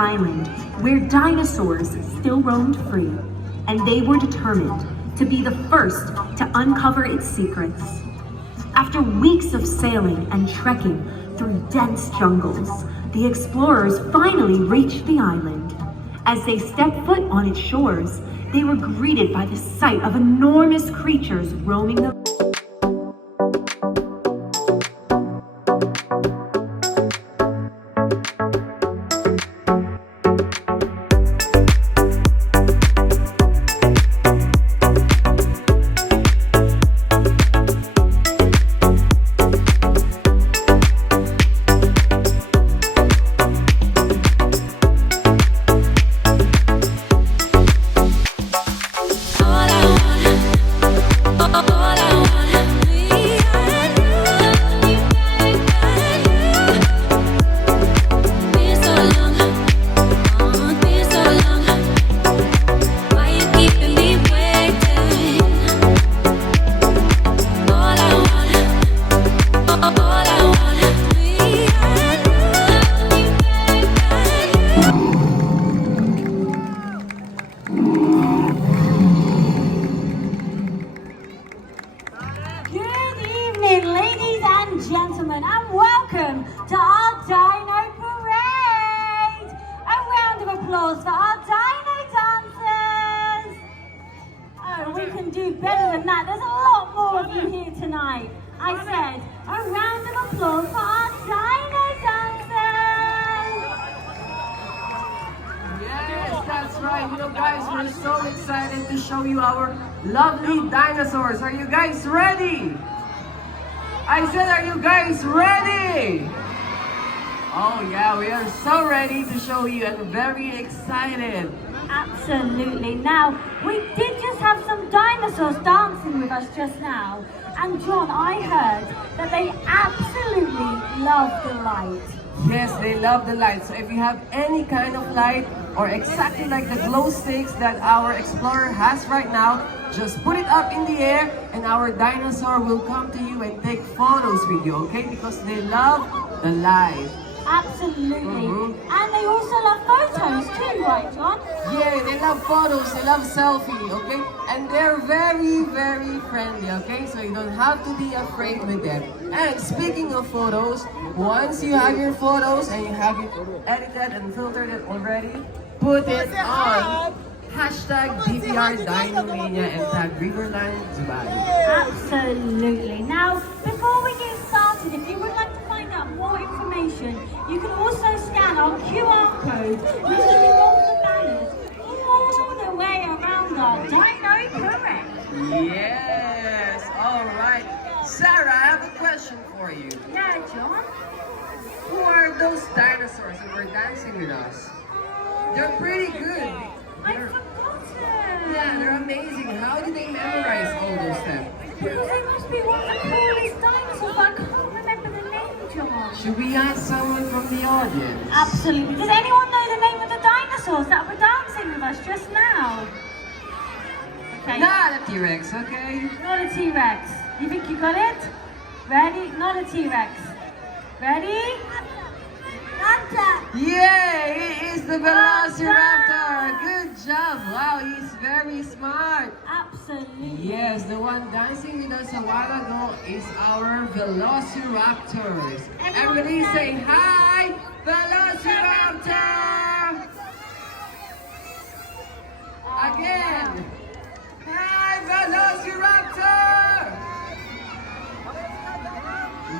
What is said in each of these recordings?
island where dinosaurs still roamed free, and they were determined to be the first to uncover its secrets. After weeks of sailing and trekking through dense jungles, the explorers finally reached the island. As they stepped foot on its shores, they were greeted by the sight of enormous creatures roaming the gentlemen, and welcome to our Dino Parade! A round of applause for our Dino dancers! Oh, we can do better than that. There's a lot more of you here tonight. I said, a round of applause for our Dino dancers! Yes, that's right. You know, guys, we're so excited to show you our lovely dinosaurs. Are you guys ready? I said, are you guys ready? Oh yeah, we are so ready to show you and very excited. Absolutely. Now, we did just have some dinosaurs dancing with us just now. And John, I heard that they absolutely love the light. Yes, they love the light. So if you have any kind of light or exactly like the glow sticks that our explorer has right now, just put it up in the air and our dinosaur will come to you and take photos with you, okay? Because they love the light. Absolutely. And they also love photos too, right, John? Yeah, they love photos, they love selfie, okay? And they're very, very friendly, okay? So you don't have to be afraid with them. And speaking of photos, once you have your photos and you have it edited and filtered it already, put it on hashtag DVR Dinomania and tag Riverland Dubai. Absolutely. Now, before we get started, if you would like to find out more information, you can also scan our QR code, which is on the banners all the way around our Dino Parade. Yes, all right. Sarah, I have a question for you. Yeah, John? Who are those dinosaurs who were dancing with us? They're pretty good. I forgot them. Yeah, they're amazing. How did they memorize all those steps? Because they must be one of the coolest dinosaurs, but I can't remember the name, John. Should we ask someone from the audience? Absolutely. Does anyone know the name of the dinosaurs that were dancing with us just now? Okay. Not a T-Rex, okay? Not a T-Rex. You think you got it? Ready? Not a T-Rex. Ready? Yeah, he is the Velociraptor. Good job. Wow, he's very smart. Absolutely. Yes, the one dancing with us a while ago is our Velociraptors. Everybody say hi, Velociraptor. Again. Hi, Velociraptor.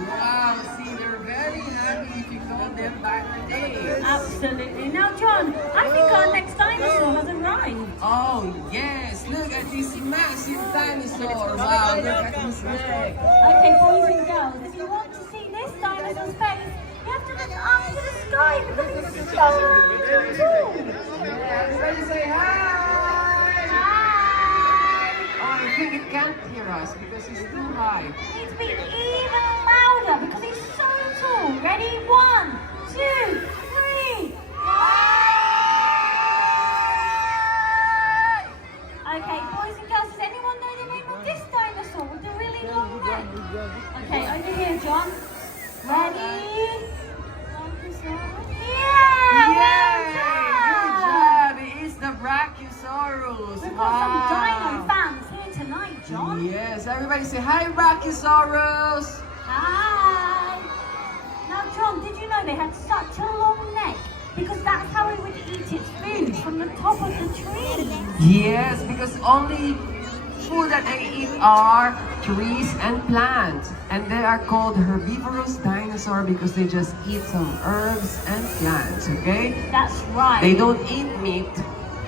Wow, see, they're very happy if you call them back today. Absolutely. Now, John, I think our next dinosaur has arrived. Oh, yes. Look at this massive dinosaur. Wow, look at his neck. Okay, boys and girls, if you want to see this dinosaur's face, you have to look up to the sky because it's so tall. Yeah, everybody say hi. Oh, I think it can't hear us because it's too high. It needs to be even louder because it's so tall. Ready? 1, 2, 3. Okay, boys and girls, does anyone know the name of this dinosaur with the really long neck? Okay, over here, John. Ready? Yeah! Well done! everybody say hi, brachiosaurus. Hi! Now, John, did you know they had such a long neck? Because that's how it would eat its food, from the top of the tree. Yes, because only food that they eat are trees and plants. And they are called herbivorous dinosaur because they just eat some herbs and plants, okay? That's right. They don't eat meat.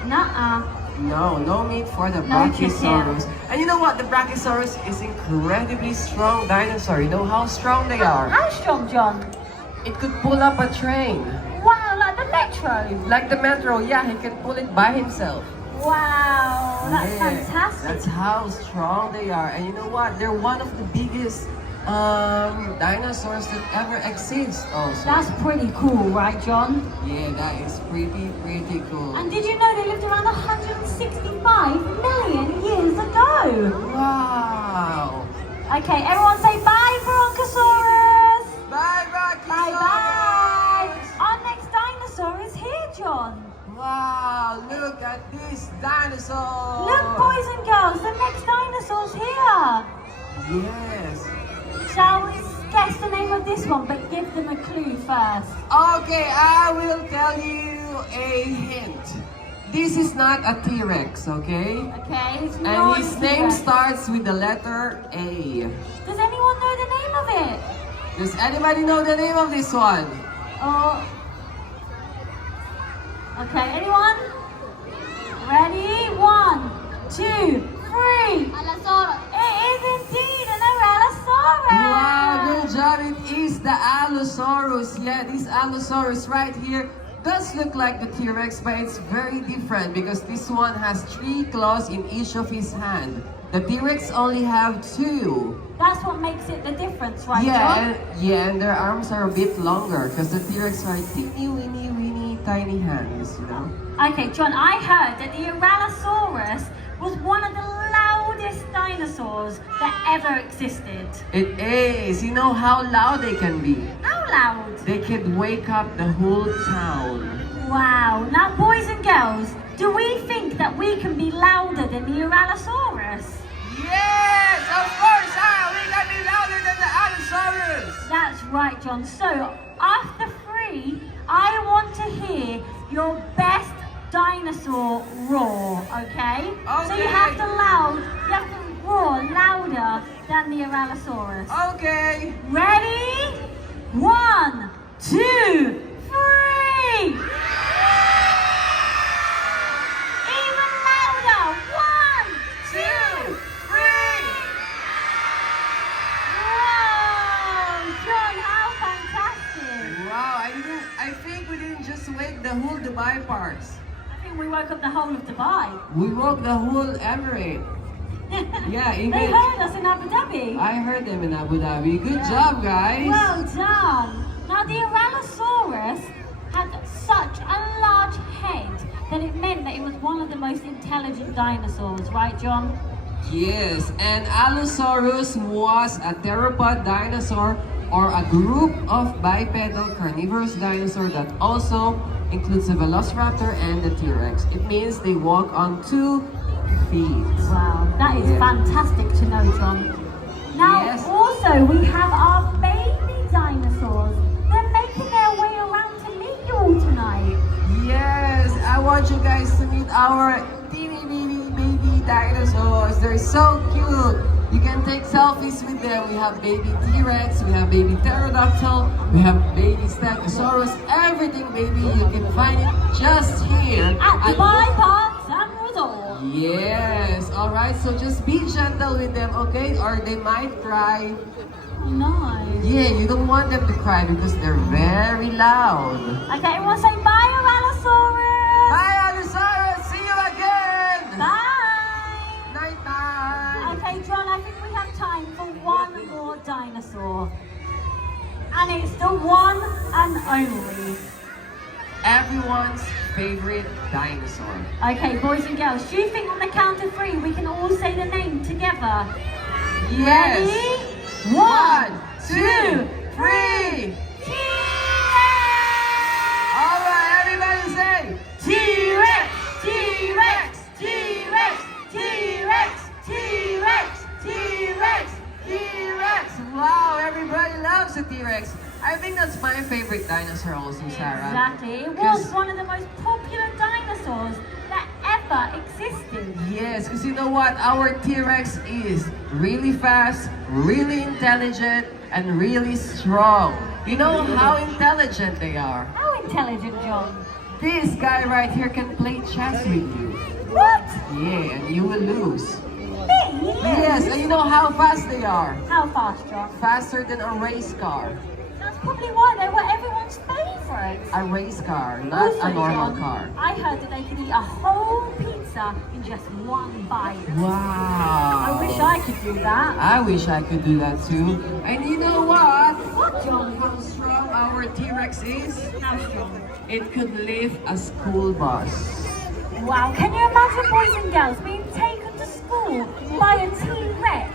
Nuh-uh. No meat for the No brachiosaurus. And you know what? The brachiosaurus is incredibly strong dinosaur. You know how strong they are? How strong, John? It could pull up a train. Wow, like the metro. Like the metro, yeah, he can pull it by himself. Wow, that's Yeah, fantastic. That's how strong they are. And you know what? They're one of the biggest dinosaurs that ever exist also. That's pretty cool, right, John? Yeah, that is pretty cool. And did you know they lived around 165 million years ago? Wow! Okay, everyone say bye, Bronchosaurus! Bye, Brachiosaurus! Bye-bye! Our next dinosaur is here, John. Wow, look at this dinosaur! Look, boys and girls, the next dinosaur's here. Yes. Shall we guess the name of this one, but give them a clue first? Okay, I will tell you a hint. This is not a T-Rex, okay? Okay, it's And not his a name T-Rex. starts with the letter A. Does anyone know the name of it? Does anybody know the name of this one? Oh. Okay, anyone? Ready? 1, 2, 3. Allosaurus. It is indeed an Allosaurus. Wow, good job. It is the Allosaurus. Yeah, this Allosaurus right here does look like the T-Rex, but it's very different because this one has 3 claws in each of his hand. The T-Rex only have 2. That's what makes it the difference, right, John? And their arms are a bit longer because the T-Rex are teeny, weeny, tiny hands, you know. Okay, John, I heard that the Allosaurus was one of the loudest dinosaurs that ever existed. It is. You know how loud they can be. How loud? They can wake up the whole town. Wow. Now, boys and girls, do we think that we can be louder than the Allosaurus? Yes, of course, we can be louder than the Allosaurus. That's right, John. So, after 3, I want to hear your best dinosaur roar, okay? So you have to roar louder than the Allosaurus. Okay. Ready? 1, 2, 3! Even louder! 1, 2, 3! Whoa! John, how fantastic! Wow, I think we didn't just wake the whole Dubai parks. I think we woke up the whole of Dubai. We woke the whole Emirate. Yeah, even They heard us in Abu Dhabi. I heard them in Abu Dhabi. Good job, guys. Well done. Now the Allosaurus had such a large head that it meant that it was one of the most intelligent dinosaurs, right, John? Yes, and Allosaurus was a theropod dinosaur or a group of bipedal carnivorous dinosaur that also includes the velociraptor and the T-Rex. It means they walk on 2 feet. Wow, that is fantastic to know, John. Now, Yes. also, we have our baby dinosaurs. They're making their way around to meet you all tonight. Yes, I want you guys to meet our teeny weeny baby dinosaurs. They're so cute. You can take selfies with them. We have baby T-Rex, we have baby pterodactyl, we have baby stegosaurus, everything, baby. You can find it just here At Dubai Parks and Resort. Yes, alright, so just be gentle with them, okay? Or they might cry. Nice. Yeah, you don't want them to cry because they're very loud. Okay, everyone say bye, Allosaurus. Bye, Allosaurus! See you again! Bye. Night night! Okay, John, I think we have time for one more dinosaur. And it's the one and only. Everyone's favorite dinosaur. Okay, boys and girls, do you think on the count of 3 we can all say the name together? Yes! Ready? 1, 2, 3! Alright, everybody say T-Rex! T-Rex! T-Rex! T-Rex! T-Rex! T-Rex! my favorite dinosaur also, Sarah. Exactly. It was one of the most popular dinosaurs that ever existed. Yes, because you know what? Our T-Rex is really fast, really intelligent, and really strong. You know how intelligent they are? How intelligent, John? This guy right here can play chess with you. What? Yeah, and you will lose. Me? Yes, and you know how fast they are? How fast, John? Faster than a race car. That's probably why they were everyone's favourite. A race car, not Also, a normal John, car. I heard that they could eat a whole pizza in just one bite. Wow. I wish I could do that. I wish I could do that too. And you know what? What, John? How strong our T-Rex is? How strong? It could lift a school bus. Wow, can you imagine boys and girls being taken to school by a T-Rex?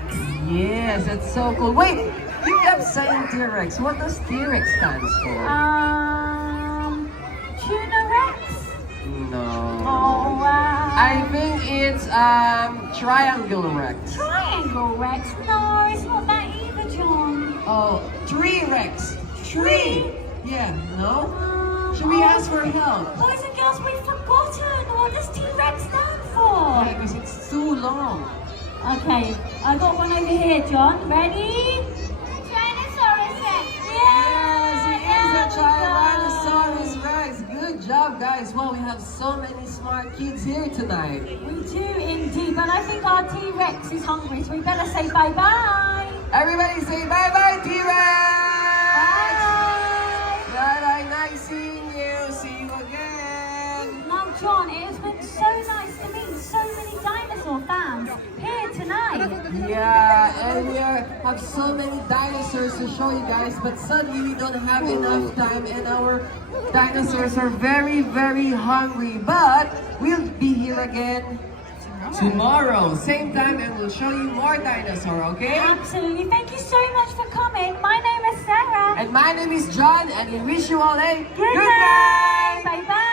Yes, that's so cool. Wait, you kept saying T-Rex. What does T-Rex stands for? Tuna Rex? No. Oh, wow. I think it's Triangle Rex. Triangle Rex? No, it's not that either, John. Oh, Tree Rex. Tree. Yeah, no? Should we ask for help? Boys and girls, we've forgotten. What does T-Rex stand for? Yeah, because it's too long. Okay, I got one over here, John. Ready? Tyrannosaurus Rex. Yes, it is a There we Tyrannosaurus Rex. Good job, guys. Well, we have so many smart kids here tonight. We do indeed, but I think our T-Rex is hungry, so we better say bye-bye. Everybody say bye-bye, T-Rex! Bye. Bye-bye, nice seeing you. See you again. Now, John, it has been so nice to meet so many dinosaur fans here tonight. Yeah, and we have so many dinosaurs to show you guys, but sadly we don't have enough time and our dinosaurs are very, very hungry. But we'll be here again tomorrow, same time, and we'll show you more dinosaur, okay? Absolutely. Thank you so much for coming. My name is Sarah. And my name is John, and we wish you all a Good night. Bye-bye.